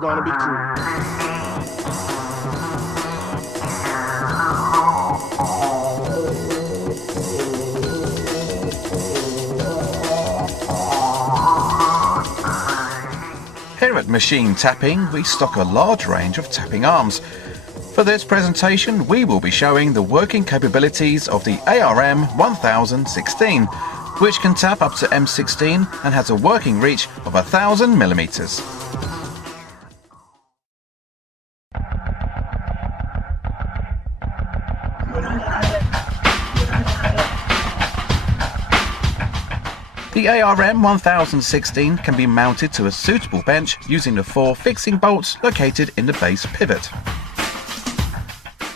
never gonna be cool. Here at Machine Tapping, we stock a large range of tapping arms. For this presentation, we will be showing the working capabilities of the ARM-1016, which can tap up to M16 and has a working reach of 1000 millimeters. The ARM-1016 can be mounted to a suitable bench using the 4 fixing bolts located in the base pivot.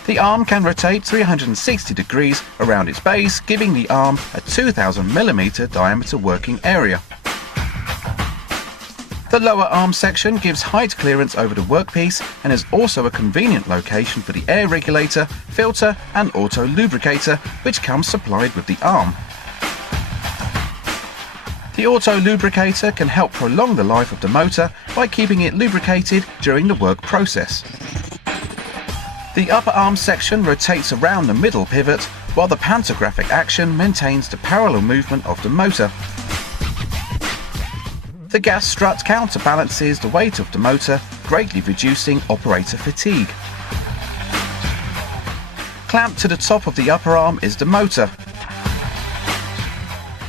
The arm can rotate 360 degrees around its base, giving the arm a 2000 mm diameter working area. The lower arm section gives height clearance over the workpiece and is also a convenient location for the air regulator, filter and auto lubricator, which comes supplied with the arm. The auto lubricator can help prolong the life of the motor by keeping it lubricated during the work process. The upper arm section rotates around the middle pivot, while the pantographic action maintains the parallel movement of the motor. The gas strut counterbalances the weight of the motor, greatly reducing operator fatigue. Clamped to the top of the upper arm is the motor.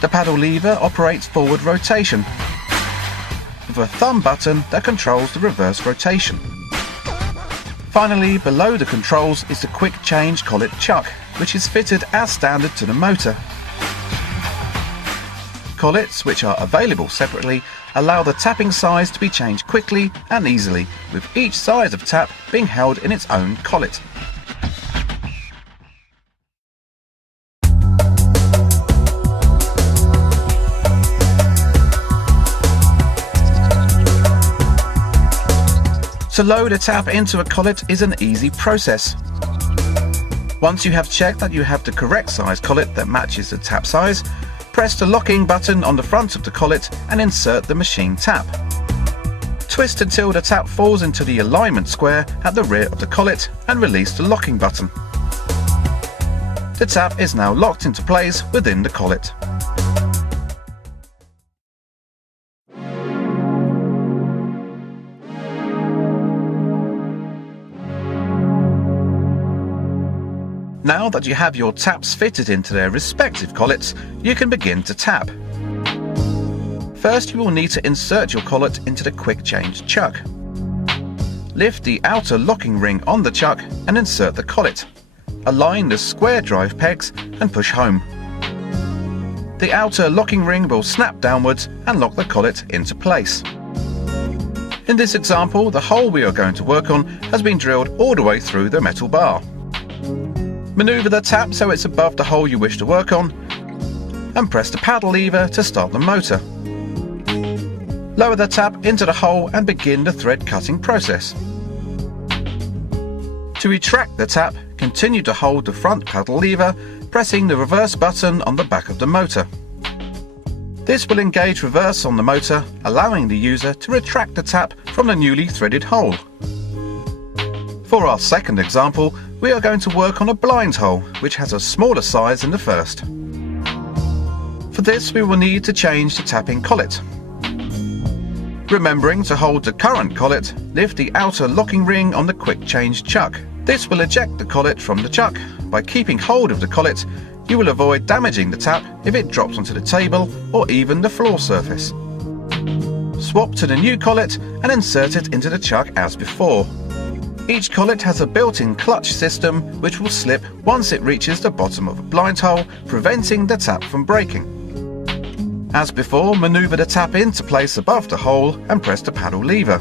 The paddle lever operates forward rotation, with a thumb button that controls the reverse rotation. Finally, below the controls is the quick change collet chuck, which is fitted as standard to the motor. Collets, which are available separately, allow the tapping size to be changed quickly and easily, with each size of tap being held in its own collet. To load a tap into a collet is an easy process. Once you have checked that you have the correct size collet that matches the tap size, press the locking button on the front of the collet and insert the machine tap. Twist until the tap falls into the alignment square at the rear of the collet and release the locking button. The tap is now locked into place within the collet. Now that you have your taps fitted into their respective collets, you can begin to tap. First, you will need to insert your collet into the quick change chuck. Lift the outer locking ring on the chuck and insert the collet. Align the square drive pegs and push home. The outer locking ring will snap downwards and lock the collet into place. In this example, the hole we are going to work on has been drilled all the way through the metal bar. Manoeuvre the tap so it's above the hole you wish to work on, and press the paddle lever to start the motor. Lower the tap into the hole and begin the thread cutting process. To retract the tap, continue to hold the front paddle lever, pressing the reverse button on the back of the motor. This will engage reverse on the motor, allowing the user to retract the tap from the newly threaded hole. For our second example, we are going to work on a blind hole, which has a smaller size than the first. For this, we will need to change the tapping collet. Remembering to hold the current collet, lift the outer locking ring on the quick change chuck. This will eject the collet from the chuck. By keeping hold of the collet, you will avoid damaging the tap if it drops onto the table or even the floor surface. Swap to the new collet and insert it into the chuck as before. Each collet has a built-in clutch system which will slip once it reaches the bottom of a blind hole, preventing the tap from breaking. As before, manoeuvre the tap into place above the hole and press the paddle lever.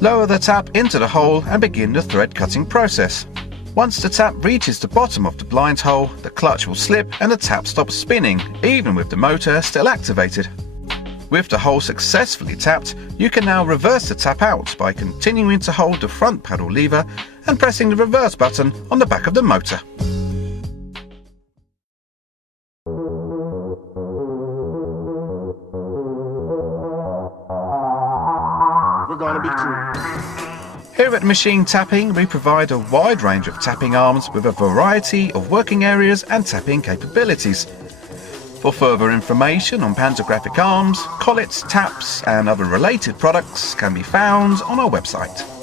Lower the tap into the hole and begin the thread cutting process. Once the tap reaches the bottom of the blind hole, the clutch will slip and the tap stops spinning, even with the motor still activated. With the hole successfully tapped, you can now reverse the tap out by continuing to hold the front paddle lever and pressing the reverse button on the back of the motor. gonna be cool. Here at Machine Tapping, we provide a wide range of tapping arms with a variety of working areas and tapping capabilities. For further information on pantographic arms, collets, taps and other related products can be found on our website.